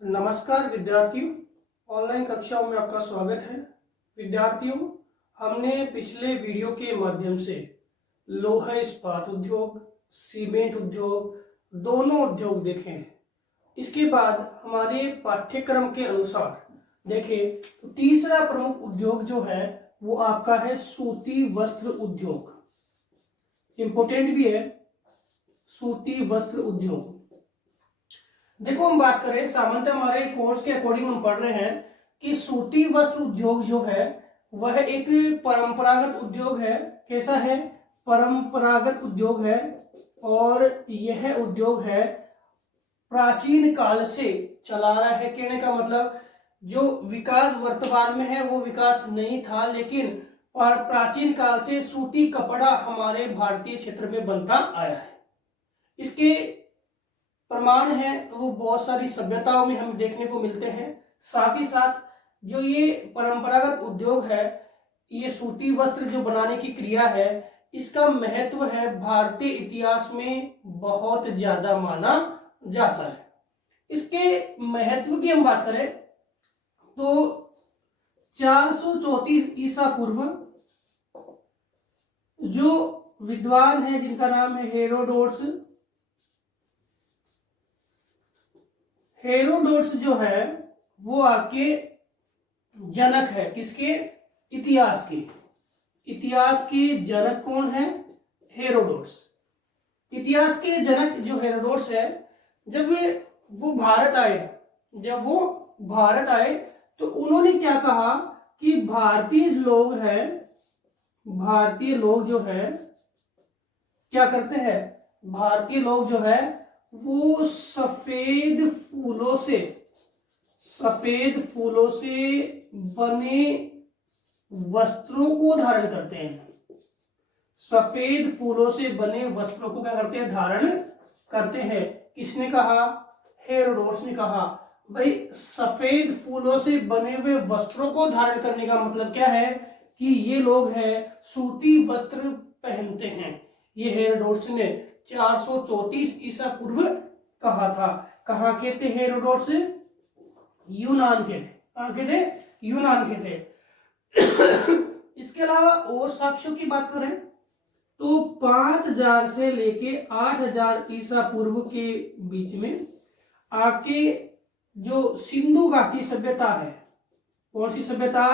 नमस्कार विद्यार्थियों, ऑनलाइन कक्षाओं में आपका स्वागत है। विद्यार्थियों, हमने पिछले वीडियो के माध्यम से लोहा इस्पात उद्योग, सीमेंट उद्योग, दोनों उद्योग देखे हैं। इसके बाद हमारे पाठ्यक्रम के अनुसार देखें तो तीसरा प्रमुख उद्योग जो है वो आपका है सूती वस्त्र उद्योग। इंपोर्टेंट भी है सूती वस्त्र उद्योग। देखो, हम बात करें सामान्यतः हमारे कोर्स के अकॉर्डिंग हम पढ़ रहे हैं कि सूती वस्त्र उद्योग जो है वह एक परंपरागत उद्योग है। कैसा है? परंपरागत उद्योग है। और यह उद्योग है प्राचीन काल से चला रहा है। कहने का मतलब जो विकास वर्तमान में है वो विकास नहीं था, लेकिन प्राचीन काल से सूती कपड़ा हमारे भारतीय क्षेत्र में बनता आया है। इसके प्रमाण है वो बहुत सारी सभ्यताओं में हम देखने को मिलते हैं। साथ ही साथ जो ये परंपरागत उद्योग है, ये सूती वस्त्र जो बनाने की क्रिया है, इसका महत्व है भारतीय इतिहास में बहुत ज्यादा माना जाता है। इसके महत्व की हम बात करें तो 434 ईसा पूर्व जो विद्वान है जिनका नाम है हेरोडोट्स जो है वो आपके जनक है। किसके? इतिहास के। इतिहास के जनक कौन है? हेरोडोट्स। इतिहास के जनक जो हेरोडोट्स है, जब वो भारत आए तो उन्होंने क्या कहा कि भारतीय लोग जो है क्या करते हैं? भारतीय लोग जो है वो सफेद फूलों से बने वस्त्रों को धारण करते हैं। सफेद फूलों से बने वस्त्रों को क्या करते हैं? धारण करते हैं। किसने कहा? हेरोडोट्स ने कहा। भाई, सफेद फूलों से बने हुए वस्त्रों को धारण करने का मतलब क्या है कि ये लोग हैं सूती वस्त्र पहनते हैं। ये हेरोडोट्स ने 434 ईसा पूर्व कहा था। कहाँ के थे हेरोडोट्स? यूनान के थे। कहाँ के थे? यूनान के थे। इसके अलावा और साक्ष्यों की बात करें तो 5000 से लेके 8000 ईसा पूर्व के बीच में आपके जो सिंधु घाटी सभ्यता है, कौन सी सभ्यता?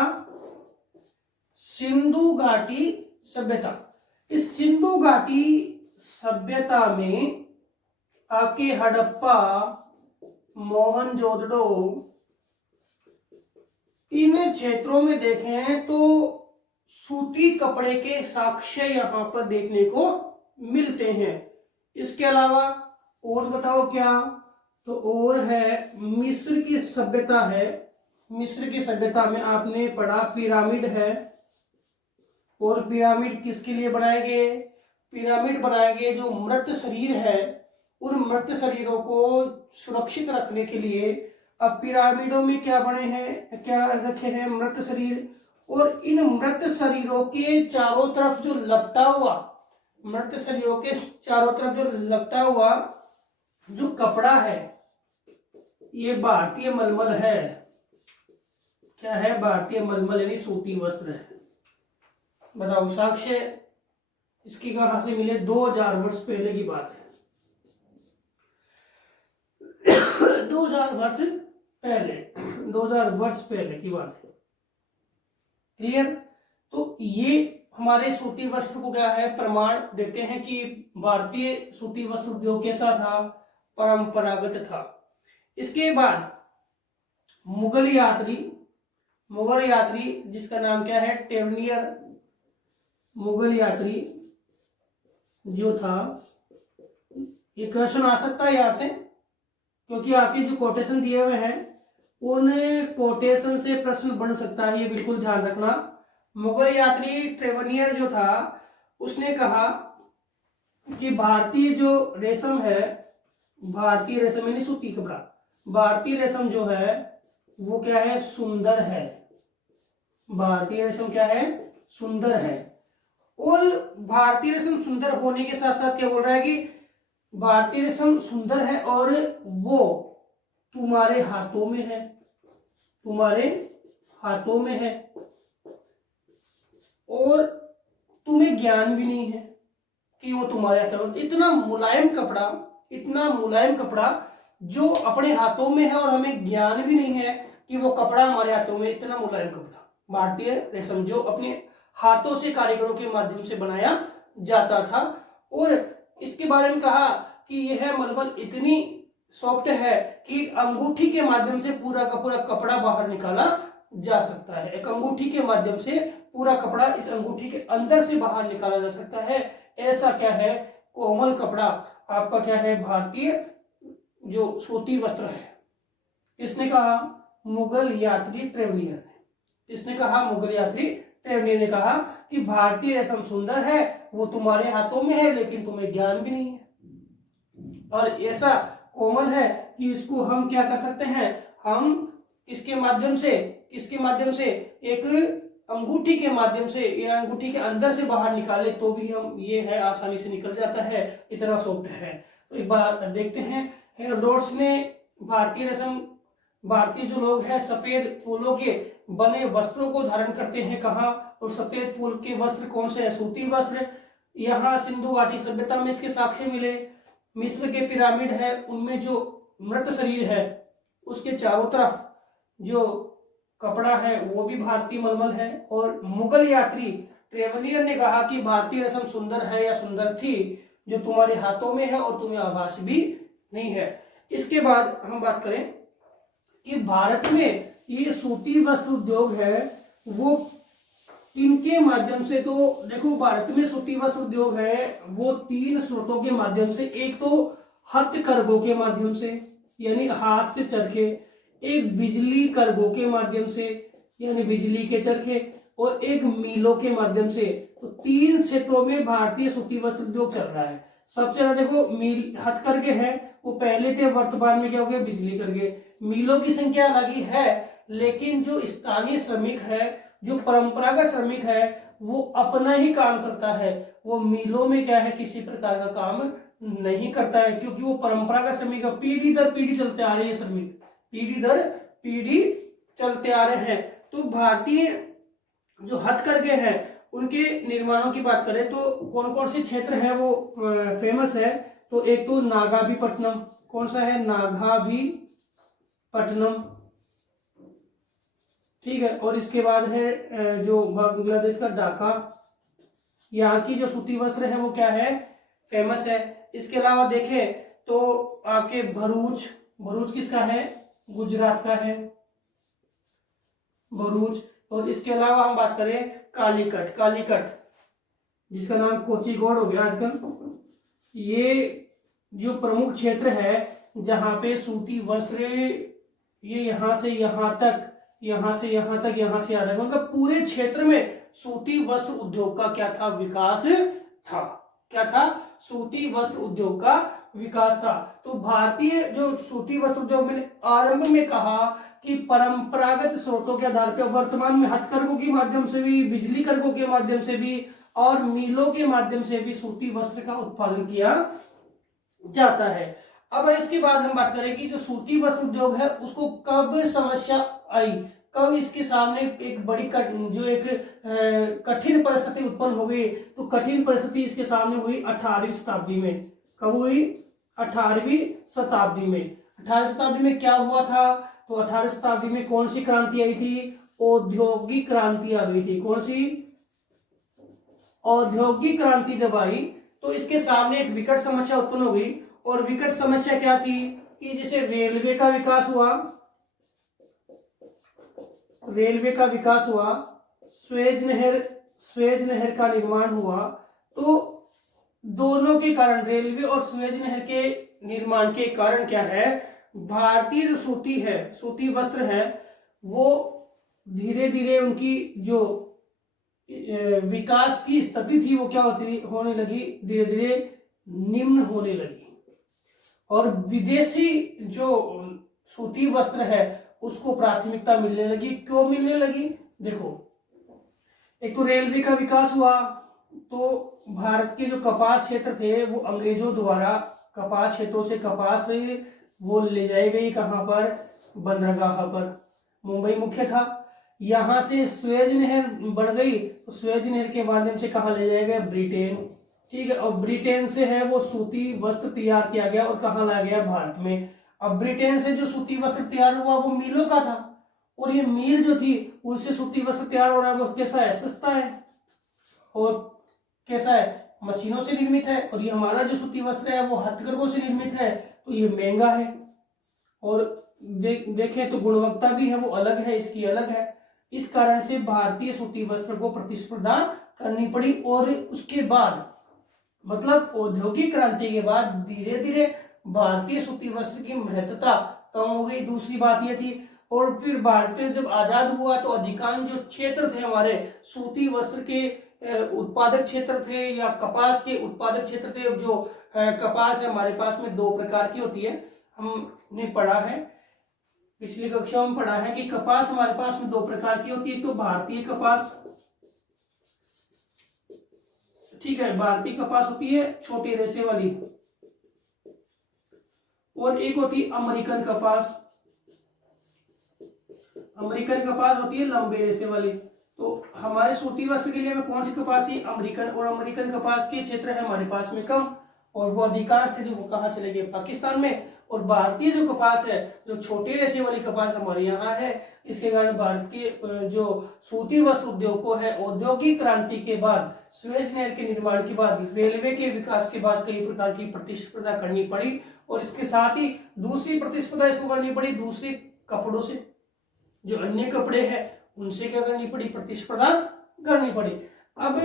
सिंधु घाटी सभ्यता। इस सिंधु घाटी सभ्यता में आपके हड़प्पा, मोहनजोदड़ो, इन क्षेत्रों में देखें तो सूती कपड़े के साक्ष्य यहां पर देखने को मिलते हैं। इसके अलावा और बताओ क्या? तो और है मिस्र की सभ्यता है। मिस्र की सभ्यता में आपने पढ़ा पिरामिड है। और पिरामिड किसके लिए बनाए गए? पिरामिड बनाए गए जो मृत शरीर है, उन मृत शरीरों को सुरक्षित रखने के लिए। अब पिरामिडों में क्या बने हैं, क्या रखे हैं? मृत शरीर। और इन मृत शरीरों के चारों तरफ जो लपटा हुआ, मृत शरीरों के चारों तरफ जो लपटा हुआ जो कपड़ा है, ये भारतीय मलमल है। क्या है? भारतीय मलमल यानी सूती वस्त्र है। बताओ, साक्ष्य इसकी कहां से मिले? 2000 वर्ष पहले की बात है। 2000 वर्ष पहले की बात है। क्लियर? तो ये हमारे सूती वस्त्र को क्या है? प्रमाण देते हैं कि भारतीय सूती वस्त्र उद्योग कैसा था? परंपरागत था। इसके बाद मुगल यात्री जिसका नाम क्या है? टेवनियर। मुगल यात्री जो था, ये क्वेश्चन आ सकता है यहां से, क्योंकि आपके जो कोटेशन दिए हुए हैं उन कोटेशन से प्रश्न बन सकता है, ये बिल्कुल ध्यान रखना। मुगल यात्री ट्रेवनियर जो था उसने कहा कि भारतीय जो रेशम है, भारतीय रेशम यानी सूती कपड़ा, भारतीय रेशम जो है वो क्या है? सुंदर है। भारतीय रेशम क्या है? सुंदर है। और भारतीय रेशम सुंदर होने के साथ साथ क्या बोल रहा है कि भारतीय रेशम सुंदर है और वो तुम्हारे हाथों में है, तुम्हारे हाथों में है, और तुम्हें ज्ञान भी नहीं है कि वो तुम्हारे हाथों में। इतना मुलायम कपड़ा, इतना मुलायम कपड़ा जो अपने हाथों में है और हमें ज्ञान भी नहीं है कि वो कपड़ा हमारे हाथों में, इतना मुलायम कपड़ा भारतीय रेशम जो अपने हाथों से कारीगरों के माध्यम से बनाया जाता था। और इसके बारे में कहा कि यह मलमल इतनी सॉफ्ट है कि अंगूठी के माध्यम से पूरा का पूरा कपड़ा बाहर निकाला जा सकता है। एक अंगूठी के माध्यम से पूरा कपड़ा इस अंगूठी के अंदर से बाहर निकाला जा सकता है। ऐसा क्या है, कोमल कपड़ा आपका क्या है, भारतीय जो सूती वस्त्र है। किसने कहा, मुगल यात्री ट्रेवलियर ने। किसने कहा, मुगल यात्री ट्रेवलियर ने कहा कि भारतीय रेशम सुंदर है, वो तुम्हारे हाथों में है लेकिन तुम्हें ज्ञान भी नहीं है, और ऐसा कोमल है कि इसको हम क्या कर सकते हैं, हम किसके माध्यम से, किसके माध्यम से, एक अंगूठी के माध्यम से या अंगूठी के अंदर से बाहर निकाले तो भी हम, ये है आसानी से निकल जाता है, इतना सॉफ्ट है। तो एक बार देखते हैं, हेरोडोटस ने भारतीय रेशम, भारतीय जो लोग हैं सफेद फूलों के बने वस्त्रों को धारण करते हैं कहाँ, और सफेद फूल के वस्त्र कौन से हैं, सूती वस्त्र। यहाँ सिंधु घाटी सभ्यता में इसके साक्ष्य मिले। मिस्र के पिरामिड है, उनमें जो मृत शरीर है उसके चारों तरफ जो कपड़ा है वो भी भारतीय मलमल है। और मुगल यात्री ट्रेवलियर ने कहा कि भारतीय रेशम सुंदर है या सुंदर थी, जो तुम्हारे हाथों में है और तुम्हें आभास भी नहीं है। इसके बाद हम बात करें कि भारत में ये सूती वस्त्र उद्योग है वो किनके माध्यम से, तो देखो भारत में सूती वस्त्र उद्योग है वो 3 स्रोतों के माध्यम से। एक तो हथकरघों के माध्यम से यानी हाथ से चरखे, एक बिजली करघों के माध्यम से यानी बिजली के चरखे, और एक मीलों के माध्यम से। तो 3 क्षेत्रों में भारतीय सूती वस्त्र उद्योग चल रहा है। सबसे ज्यादा देखो मील हथकरघे हैं वो पहले थे, वर्तमान में क्या हो गया, बिजली करघे। मीलों की संख्या अलग ही है, लेकिन जो स्थानीय श्रमिक है, जो परंपरागत श्रमिक है, वो अपना ही काम करता है। वो मीलों में क्या है, किसी प्रकार का काम नहीं करता है, क्योंकि वो परंपरागत श्रमिक पीढ़ी दर पीढ़ी चलते आ रहे हैं, श्रमिक पीढ़ी दर पीढ़ी चलते आ रहे हैं। तो भारतीय जो हथकरघे हैं उनके निर्माणों की बात करें तो कौन कौन से क्षेत्र है वो फेमस है। तो एक तो नागाभीपट्टनम, कौन सा है, नागाभीपट्टनम, ठीक है। और इसके बाद है जो बांग्लादेश का ढाका, यहाँ की जो सूती वस्त्र है वो क्या है, फेमस है। इसके अलावा देखें तो आपके भरूच, भरूच किसका है, गुजरात का है भरूच। और इसके अलावा हम बात करें कालीकट, कालीकट जिसका नाम कोचीकोड हो गया आजकल, ये जो प्रमुख क्षेत्र है जहां पे सूती वस्त्र, ये यहां से यहां तक, यहां से यहां तक, यहां से यहां तक, मतलब पूरे क्षेत्र में सूती वस्त्र उद्योग का क्या था, विकास था। क्या था, सूती वस्त्र उद्योग का विकास था। तो भारतीय जो सूती वस्त्र उद्योग, मैंने आरंभ में कहा कि परंपरागत स्रोतों के आधार पर वर्तमान में हथकरघों के माध्यम से भी, बिजली करघों के माध्यम से भी और मीलों के माध्यम से भी सूती वस्त्र का उत्पादन किया जाता है। अब इसके बाद हम बात करें कि जो सूती वस्त्र उद्योग है उसको कब समस्या आई, कब इसके सामने एक बड़ी जो एक कठिन परिस्थिति उत्पन्न हो गई। तो कठिन परिस्थिति इसके सामने हुई 18वीं शताब्दी में। कब हुई, 18वीं शताब्दी में। 18वीं शताब्दी में क्या हुआ था, तो 18वीं शताब्दी में कौन सी क्रांति आई थी, औद्योगिक क्रांति आ गई थी। कौन सी, औद्योगिक क्रांति जब आई तो इसके सामने एक विकट समस्या उत्पन्न हो गई। और विकट समस्या क्या थी कि जैसे रेलवे का विकास हुआ, रेलवे का विकास हुआ, स्वेज नहर का निर्माण हुआ। तो दोनों के कारण, रेलवे और स्वेज नहर के निर्माण के कारण क्या है, भारतीय जो सूती है, सूती वस्त्र है, वो धीरे धीरे उनकी जो विकास की स्थिति थी वो क्या होने लगी, धीरे धीरे निम्न होने लगी। और विदेशी जो सूती वस्त्र है उसको प्राथमिकता मिलने लगी। क्यों मिलने लगी, देखो एक तो रेलवे का विकास हुआ, तो भारत के जो कपास क्षेत्र थे वो अंग्रेजों द्वारा कपास क्षेत्रों से कपास वो ले जाई गई कहाँ पर, बंदरगाह पर। मुंबई मुख्य था, यहाँ से स्वेज नहर बढ़ गई तो स्वेज नहर के माध्यम से कहाँ ले जाया गया, ब्रिटेन। ठीक है, और ब्रिटेन से है वो सूती वस्त्र तैयार किया गया और कहाँ लाया गया, भारत में। अब ब्रिटेन से जो सूती वस्त्र तैयार हुआ वो मीलों का था, और ये मील जो थी उनसे सूती वस्त्र तैयार हो रहा है, वो कैसा है, सस्ता है, और कैसा है, मशीनों से निर्मित है। और ये हमारा जो सूती वस्त्र है वो हथकरघों से निर्मित है, तो ये महंगा है। और देखें तो गुणवत्ता भी है वो अलग है, इसकी अलग है। इस कारण से भारतीय सूती वस्त्र को प्रतिस्पर्धा करनी पड़ी। और उसके बाद मतलब औद्योगिक क्रांति के बाद धीरे धीरे भारतीय सूती वस्त्र की महत्ता कम हो गई। दूसरी बात यह थी, और फिर भारत जब आजाद हुआ तो अधिकांश जो क्षेत्र थे हमारे सूती वस्त्र के उत्पादक क्षेत्र थे या कपास के उत्पादक क्षेत्र थे। जो कपास है हमारे पास में दो प्रकार की होती है, हमने पढ़ा है, पिछली कक्षा में पढ़ा है कि कपास हमारे पास में दो प्रकार की होती है। तो भारतीय कपास, ठीक है, भारतीय कपास होती है छोटे रेशे वाली, और एक होती है अमेरिकन कपास। अमेरिकन कपास होती है लंबे रेशे वाली। तो हमारे सूती वस्त्र के लिए हमें कौन सी कपास है, अमेरिकन। और अमेरिकन कपास के क्षेत्र है हमारे पास में कम, और वो अधिकांश थे जो वो कहाँ चले गए, पाकिस्तान में। और भारतीय जो कपास है, जो छोटे रेशे वाली कपास हमारे यहाँ है, इसके कारण भारत के जो सूती वस्त्र उद्योग को है, औद्योगिक क्रांति के बाद, सुएज नहर के निर्माण के बाद, रेलवे के विकास के बाद कई प्रकार की प्रतिस्पर्धा करनी पड़ी। और इसके साथ ही दूसरी प्रतिस्पर्धा इसको करनी पड़ी दूसरे कपड़ों से, जो अन्य कपड़े हैं उनसे क्या करनी पड़ी, प्रतिस्पर्धा करनी पड़ी। अब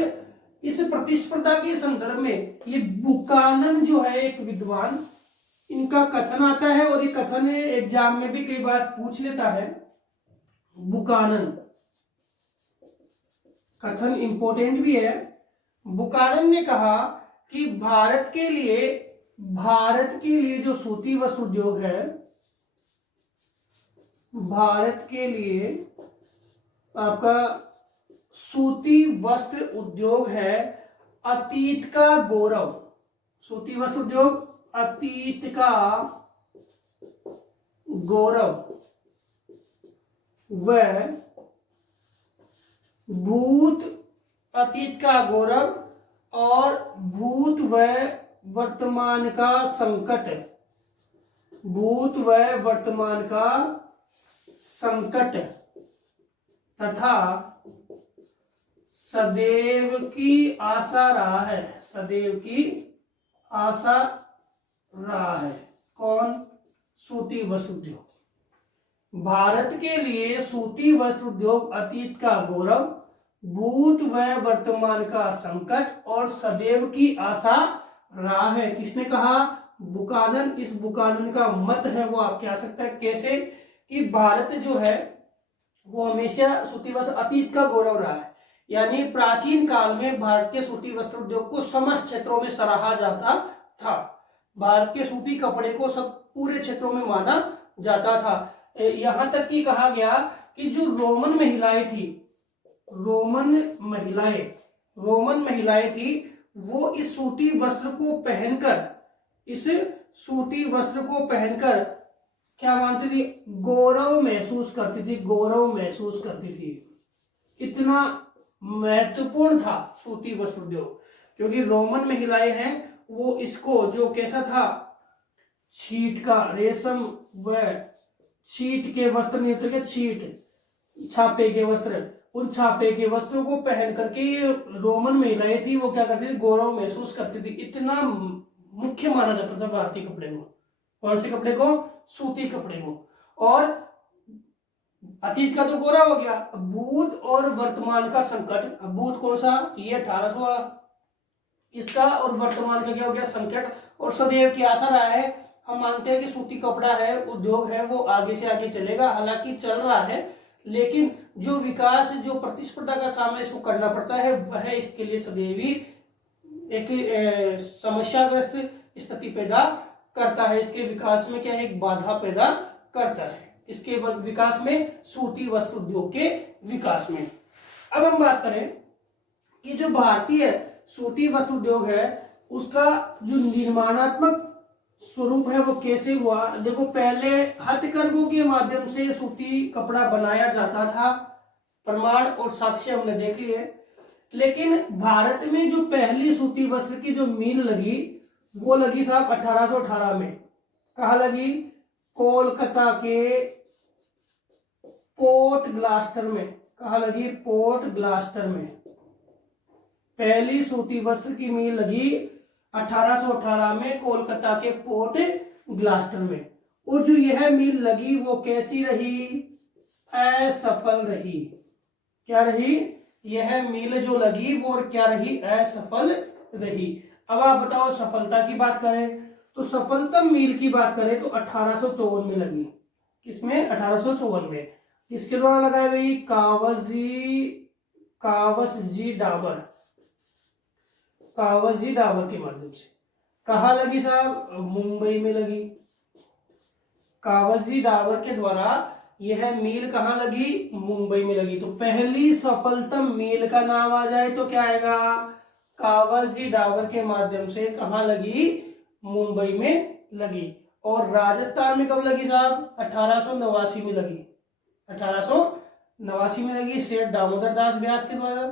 इस प्रतिस्पर्धा के संदर्भ में ये बुकानन जो है एक विद्वान, इनका कथन आता है, और ये कथन एग्जाम में भी कई बार पूछ लेता है। बुकानन कथन इंपॉर्टेंट भी है। बुकानन ने कहा कि भारत के लिए जो सूती वस्त्र उद्योग है, भारत के लिए आपका सूती वस्त्र उद्योग है अतीत का गौरव। सूती वस्त्र उद्योग अतीत का गौरव व भूत, अतीत का गौरव और भूत व वर्तमान का संकट, भूत व वर्तमान का संकट तथा सदैव की आशा रहा है, सदैव की आशा रहा है। कौन, सूती वस्त्र उद्योग। भारत के लिए सूती वस्त्र उद्योग अतीत का गौरव, भूत व वर्तमान का संकट और सदैव की आशा रहा है। किसने कहा, बुकानन। इस बुकानन का मत है वो आप क्या सकता है, कैसे कि भारत जो है वो हमेशा सूती वस्त्र अतीत का गौरव रहा है, यानी प्राचीन काल में भारत के सूती वस्त्र उद्योग को समस्त क्षेत्रों में सराहा जाता था। भारत के सूती कपड़े को सब पूरे क्षेत्रों में माना जाता था। यहां तक कि कहा गया कि जो रोमन महिलाएं थी वो इस सूती वस्त्र को पहनकर क्या मानती थी, गौरव महसूस करती थी। इतना महत्वपूर्ण था सूती वस्त्र उद्योग, क्योंकि रोमन महिलाएं हैं वो इसको, जो कैसा था, छीट का, रेशम व छीट के वस्त्र नहीं होते, छीट छापे के वस्त्र, उन छापे के वस्त्रों को पहन करके रोमन महिलाएं थी वो क्या करती थी, गौरव महसूस करती थी। इतना मुख्य माना जाता था भारतीय कपड़े को। कौन से कपड़े को, सूती कपड़े को। और अतीत का तो गौरव हो गया, भूत और वर्तमान का संकट। भूत कौन सा, ये 1816 इसका, और वर्तमान का क्या हो गया, संकट। और सदैव की आशा रहा है। हम मानते हैं कि सूती कपड़ा है, उद्योग है, वो आगे से आगे चलेगा, हालांकि चल रहा है, लेकिन जो विकास, जो प्रतिस्पर्धा का सामना इसको करना पड़ता है, वह इसके लिए सदैव ही एक समस्याग्रस्त स्थिति पैदा करता है। इसके विकास में क्या है, एक बाधा पैदा करता है। इसके विकास में, सूती वस्त्र उद्योग के विकास में। अब हम बात करें कि जो भारतीय सूती वस्त्र उद्योग है उसका जो निर्माणात्मक स्वरूप है वो कैसे हुआ। देखो, पहले हथकरघों के माध्यम से सूती कपड़ा बनाया जाता था, प्रमाण और साक्ष्य हमने देख लिए। लेकिन भारत में जो पहली सूती वस्त्र की जो मील लगी वो लगी साहब 1818 में। कहा लगी? कोलकाता के पोर्ट ग्लास्टर में। कहा लगी? पोर्ट ग्लास्टर में पहली सूती वस्त्र की मील लगी 1818 में कोलकाता के पोर्ट ग्लास्टर में। और जो यह मील लगी वो कैसी रही? असफल रही। क्या रही? यह मील जो लगी वो क्या रही? असफल रही। अब आप बताओ, सफलता की बात करें तो सफलतम मील की बात करें तो 1854 में लगी। किसमें? 1854 में। किसके द्वारा लगाई गई? कावसजी डाबर। कावसजी डाबर के माध्यम से। कहा लगी साहब? मुंबई में लगी। कावसजी डाबर के द्वारा यह मील कहाँ लगी? मुंबई में लगी। तो पहली सफलतम मील का नाम आ जाए तो क्या आएगा? कावसजी डाबर के माध्यम से कहाँ लगी? मुंबई में लगी। और राजस्थान में कब लगी साहब? 1889 में लगी। 1889 में लगी, सेठ दामोदर दास व्यास के द्वारा।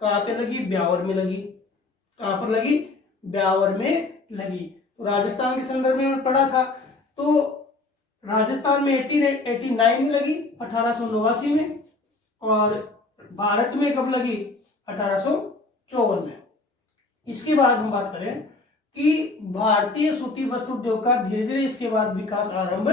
कहाँ पे लगी? ब्यावर में लगी। कहाँ पर लगी? ब्यावर में लगी। तो राजस्थान के संदर्भ में पढ़ा था। तो राजस्थान में 1889 में लगी, 1889 में। और भारत में कब लगी? 1854 में। इसके बाद हम बात करें कि भारतीय सूती वस्त्र उद्योग का धीरे धीरे इसके बाद विकास आरंभ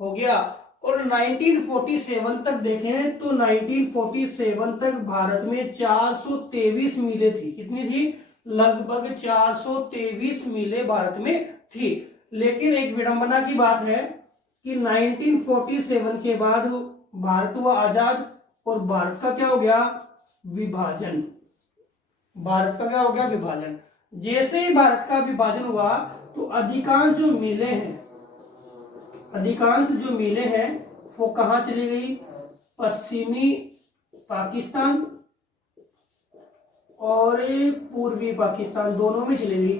हो गया। और 1947 तक देखें तो 1947 तक भारत में 423 मिलें थी। कितनी थी? लगभग 423 मिलें भारत में थी। लेकिन एक विडंबना की बात है कि 1947 के बाद भारत हुआ आजाद और भारत का क्या हो गया? विभाजन। भारत का क्या हो गया? विभाजन। जैसे ही भारत का विभाजन हुआ तो अधिकांश जो मिलें हैं वो कहां चली गई? पश्चिमी पाकिस्तान और पूर्वी पाकिस्तान, दोनों में चली गई।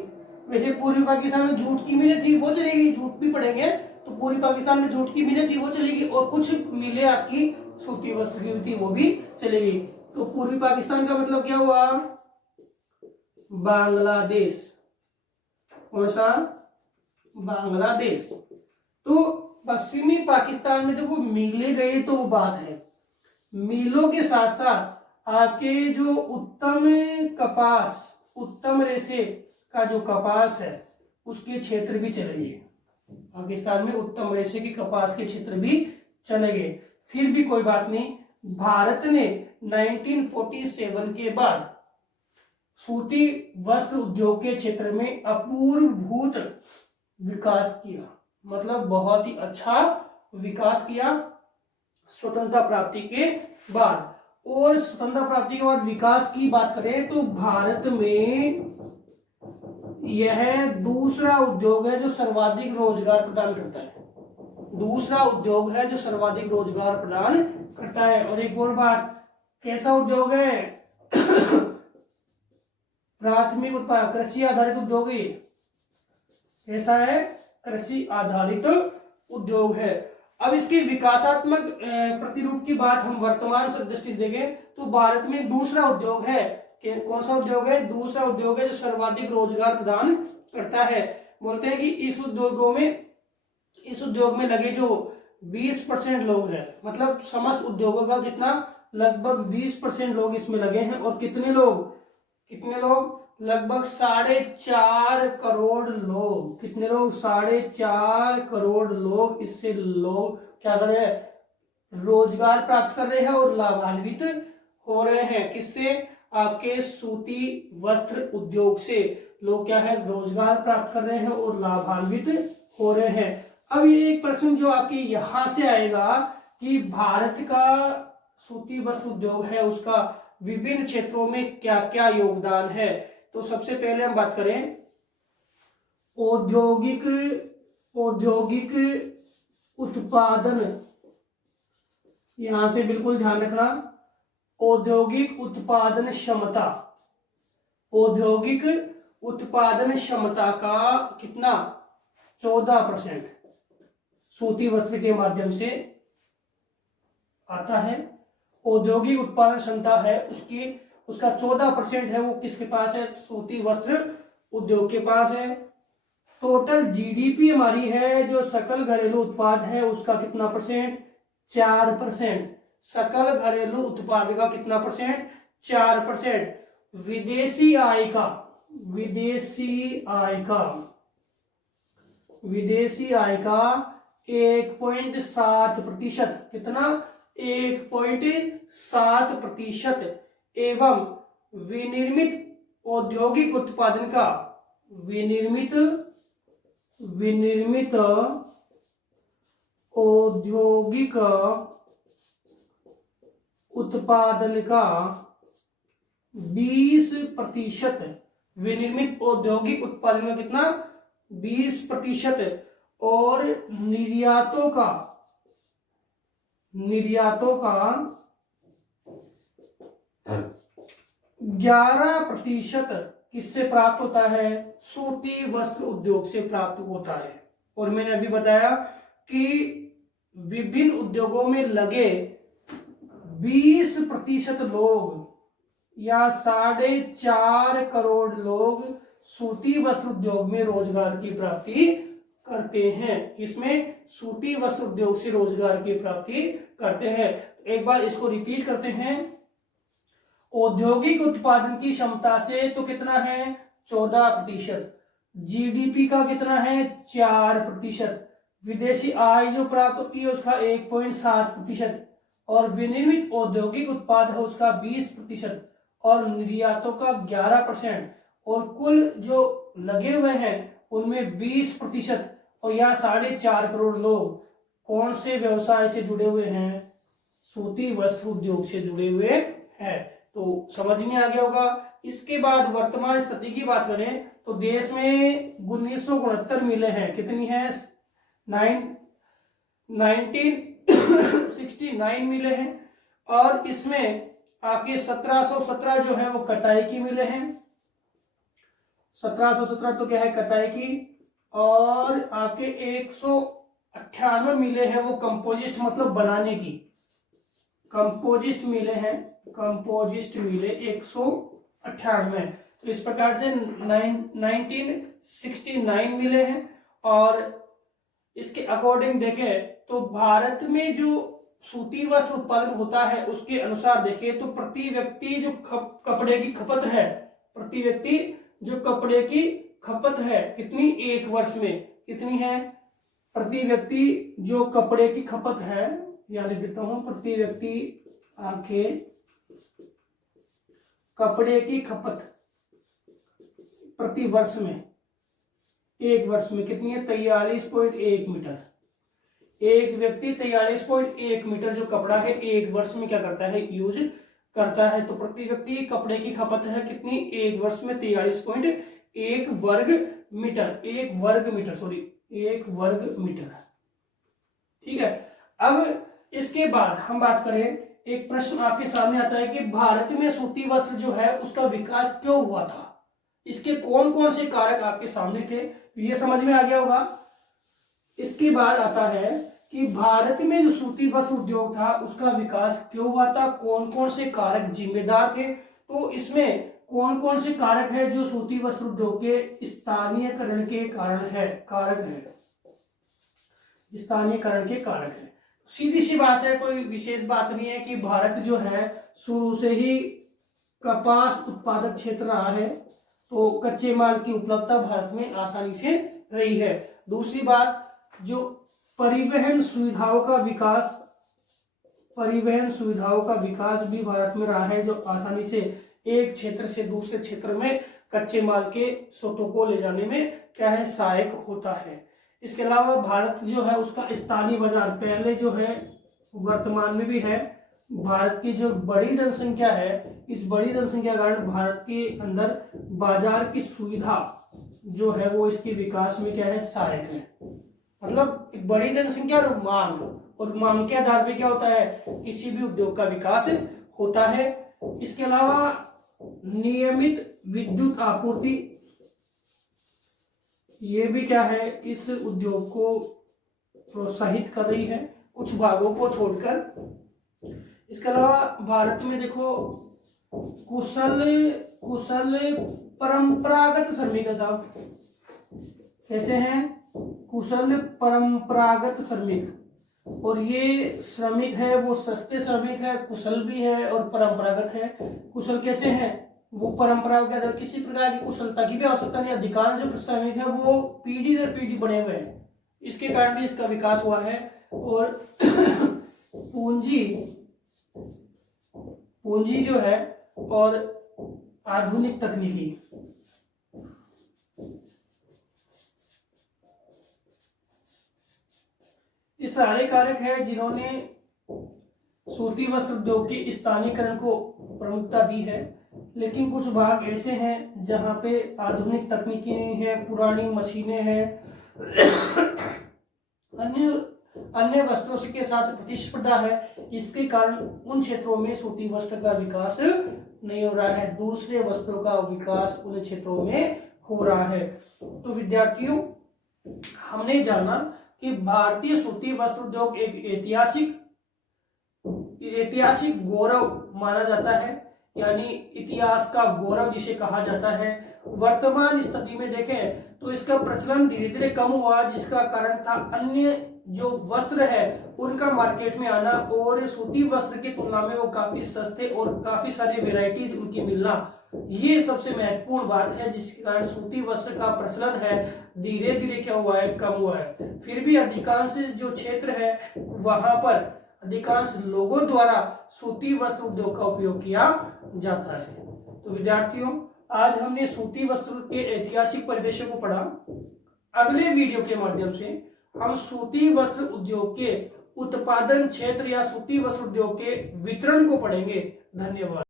वैसे पूर्वी पाकिस्तान में जूट की मिलें थी वो चली गई, जूट भी पढ़ेंगे। तो पूर्वी पाकिस्तान में जूट की मिलें थी वो चली गई, और कुछ मिलें आपकी सूती वस्त्र की थी वो भी चली गई। तो पूर्वी पाकिस्तान का मतलब क्या हुआ? बांग्लादेश। कौन सा? बांग्लादेश। तो पश्चिमी पाकिस्तान में देखो मिले गई तो वो बात है। मिलों के साथ साथ आपके जो उत्तम रेशे का जो कपास है उसके क्षेत्र भी चले गए। पाकिस्तान में उत्तम रेशे की कपास के क्षेत्र भी चले गए। फिर भी कोई बात नहीं, भारत ने 1947 के बाद सूती वस्त्र उद्योग के क्षेत्र में अपूर्वभूत विकास किया। मतलब बहुत ही अच्छा विकास किया स्वतंत्रता प्राप्ति के बाद। और स्वतंत्रता प्राप्ति के बाद विकास की बात करें तो भारत में यह दूसरा उद्योग है जो सर्वाधिक रोजगार प्रदान करता है। दूसरा उद्योग है जो सर्वाधिक रोजगार प्रदान करता है। और एक और बात, कैसा उद्योग है? प्राथमिक उत्पाद, कृषि आधारित उद्योग। कैसा है? कृषि आधारित उद्योग है। अब इसके विकासात्मक प्रतिरूप की बात हम वर्तमान दृष्टि से देखें तो भारत में दूसरा उद्योग है। कौन सा उद्योग है? दूसरा उद्योग है जो सर्वाधिक रोजगार प्रदान करता है। बोलते हैं कि इस उद्योग में लगे जो 20% लोग हैं, मतलब समस्त उद्योगों का कितना? लगभग 20% लोग इसमें लगे हैं। और कितने लोग? लगभग 4.5 करोड़ लोग। कितने लोग? 4.5 करोड़ लोग इससे क्या कर रहे हैं? रोजगार प्राप्त कर रहे हैं और लाभान्वित हो रहे हैं। किससे? आपके सूती वस्त्र उद्योग से लोग क्या है? रोजगार प्राप्त कर रहे हैं और लाभान्वित हो रहे हैं। अब ये एक प्रश्न जो आपके यहां से आएगा कि भारत का सूती वस्त्र उद्योग है उसका विभिन्न क्षेत्रों में क्या क्या योगदान है। तो सबसे पहले हम बात करें औद्योगिक उत्पादन। यहां से बिल्कुल ध्यान रखना, औद्योगिक उत्पादन क्षमता। औद्योगिक उत्पादन क्षमता का कितना? 14% सूती वस्त्र के माध्यम से आता है। औद्योगिक उत्पादन क्षमता है उसका 14% है, वो किसके पास है? सूती वस्त्र उद्योग के पास है। टोटल जीडीपी हमारी है, जो सकल घरेलू उत्पाद है, उसका कितना परसेंट? 4%। सकल घरेलू उत्पाद का कितना परसेंट? 4%। विदेशी आय का 1.7%। कितना? 1.7%। एवं विनिर्मित औद्योगिक उत्पादन का विनिर्मित औद्योगिक उत्पादन का 20%। विनिर्मित औद्योगिक उत्पादन का कितना? 20%। और निर्यातों का 11% किससे प्राप्त होता है? सूती वस्त्र उद्योग से प्राप्त होता है। और मैंने अभी बताया कि विभिन्न उद्योगों में लगे 20% लोग या 4.5 करोड़ लोग सूती वस्त्र उद्योग में रोजगार की प्राप्ति करते हैं। किसमें? सूती वस्त्र उद्योग से रोजगार की प्राप्ति करते हैं। एक बार इसको रिपीट करते हैं। औद्योगिक उत्पादन की क्षमता से तो कितना है? 14%। जीडीपी का कितना है? 4%। विदेशी आय जो प्राप्त होती है उसका 1.7%। और विनिर्मित औद्योगिक उत्पाद है उसका 20%। और निर्यातों का 11%। और कुल जो लगे हुए हैं उनमें 20%। और यहाँ 4.5 करोड़ लोग कौन से व्यवसाय से जुड़े हुए हैं? सूती वस्त्र उद्योग से जुड़े हुए हैं। तो समझ में आ गया होगा। इसके बाद वर्तमान स्थिति की बात करें तो देश में 1969 मिले हैं। कितनी है? 1969 मिले हैं। और इसमें आपके 1717 जो है वो कटाई की मिले हैं। 1717 तो क्या है? कटाई की। और आपके 198 मिले हैं वो कंपोजिस्ट मतलब बनाने की। कंपोजिस्ट मिले हैं, कंपोजिस्ट मिले 198। तो इस प्रकार से 1969 मिले हैं। और इसके अकॉर्डिंग देखें तो भारत में जो सूती वस्त्र उत्पादन होता है उसके अनुसार देखें तो प्रति व्यक्ति जो कपड़े की खपत है, प्रति व्यक्ति जो कपड़े की खपत है कितनी? एक वर्ष में कितनी है? प्रति व्यक्ति जो कपड़े की खपत है, या लिख देता हूं, प्रति व्यक्ति आंखें कपड़े की खपत प्रति वर्ष में, एक वर्ष में कितनी है? 43.1 मीटर। एक व्यक्ति 43.1 मीटर जो कपड़ा है एक वर्ष में क्या करता है? यूज करता है। तो प्रति व्यक्ति कपड़े की खपत है कितनी? एक वर्ष में 43.1 वर्ग मीटर। एक वर्ग मीटर। ठीक है। अब इसके बाद हम बात करें, एक प्रश्न आपके सामने आता है कि भारत में सूती वस्त्र जो है उसका विकास क्यों हुआ था? इसके कौन कौन से कारक आपके सामने थे? ये समझ में आ गया होगा। इसके बाद आता है कि भारत में जो सूती वस्त्र उद्योग था उसका विकास क्यों हुआ था, कौन कौन से कारक जिम्मेदार थे। तो इसमें कौन कौन से कारक है जो सूती वस्त्र उद्योग के स्थानीयकरण के कारक है। सीधी सी बात है, कोई विशेष बात नहीं है कि भारत जो है शुरू से ही कपास उत्पादक क्षेत्र रहा है, तो कच्चे माल की उपलब्धता भारत में आसानी से रही है। दूसरी बात, जो परिवहन सुविधाओं का विकास भी भारत में रहा है, जो आसानी से एक क्षेत्र से दूसरे क्षेत्र में कच्चे माल के स्रोतों को ले जाने में क्या है? सहायक होता है। इसके अलावा भारत जो है उसका स्थानीय बाजार पहले जो है, वर्तमान में भी है। भारत की जो बड़ी जनसंख्या है, इस बड़ी जनसंख्या के कारण भारत के अंदर बाजार की सुविधा जो है वो इसके विकास में क्या है? सहायक है। मतलब बड़ी जनसंख्या और मांग के आधार पे क्या होता है? किसी भी उद्योग का विकास होता है। इसके अलावा नियमित विद्युत आपूर्ति, ये भी क्या है, इस उद्योग को प्रोत्साहित कर रही है कुछ भागों को छोड़कर। इसके अलावा भारत में देखो कुशल कुशल परंपरागत श्रमिक है साहब। कैसे हैं? कुशल परंपरागत श्रमिक। और ये श्रमिक है वो सस्ते श्रमिक है, कुशल भी है और परंपरागत है। कुशल कैसे हैं? वो परंपरागत है, किसी प्रकार की कुशलता की भी आवश्यकता नहीं। अधिकांश जो श्रमिक है वो पीढ़ी दर पीढ़ी बने हुए हैं, इसके कारण भी इसका विकास हुआ है। और पूंजी पूंजी जो है और आधुनिक तकनीकी, ये सारे कारक है जिन्होंने सूती वस्त्र उद्योग के स्थानीयकरण को प्रमुखता दी है। लेकिन कुछ भाग ऐसे हैं जहां पे आधुनिक तकनीकी नहीं है, पुरानी मशीनें हैं, अन्य वस्त्रों के साथ प्रतिस्पर्धा है। इसके कारण उन क्षेत्रों में सूती वस्त्र का विकास नहीं हो रहा है, दूसरे वस्त्रों का विकास उन क्षेत्रों में हो रहा है। तो विद्यार्थियों, हमने जाना कि भारतीय सूती वस्त्र उद्योग एक ऐतिहासिक गौरव माना जाता है, यानी इतिहास का गौरव जिसे कहा जाता है। वर्तमान स्थिति में देखें तो इसका प्रचलन धीरे धीरे कम हुआ, जिसका कारण था अन्य जो वस्त्र है उनका मार्केट में आना, और सूती वस्त्र की तुलना में वो काफी सस्ते और काफी सारी वेराइटीज उनकी मिलना, ये सबसे महत्वपूर्ण बात है, जिसके कारण सूती वस्त्र का प्रचलन है धीरे धीरे क्या हुआ है, कम हुआ है। फिर भी अधिकांश जो क्षेत्र है वहां पर अधिकांश लोगों द्वारा सूती वस्त्र उद्योग का उपयोग किया जाता है। तो विद्यार्थियों, आज हमने सूती वस्त्र के ऐतिहासिक परिदृश्य को पढ़ा। अगले वीडियो के माध्यम से हम सूती वस्त्र उद्योग के उत्पादन क्षेत्र या सूती वस्त्र उद्योग के वितरण को पढ़ेंगे। धन्यवाद।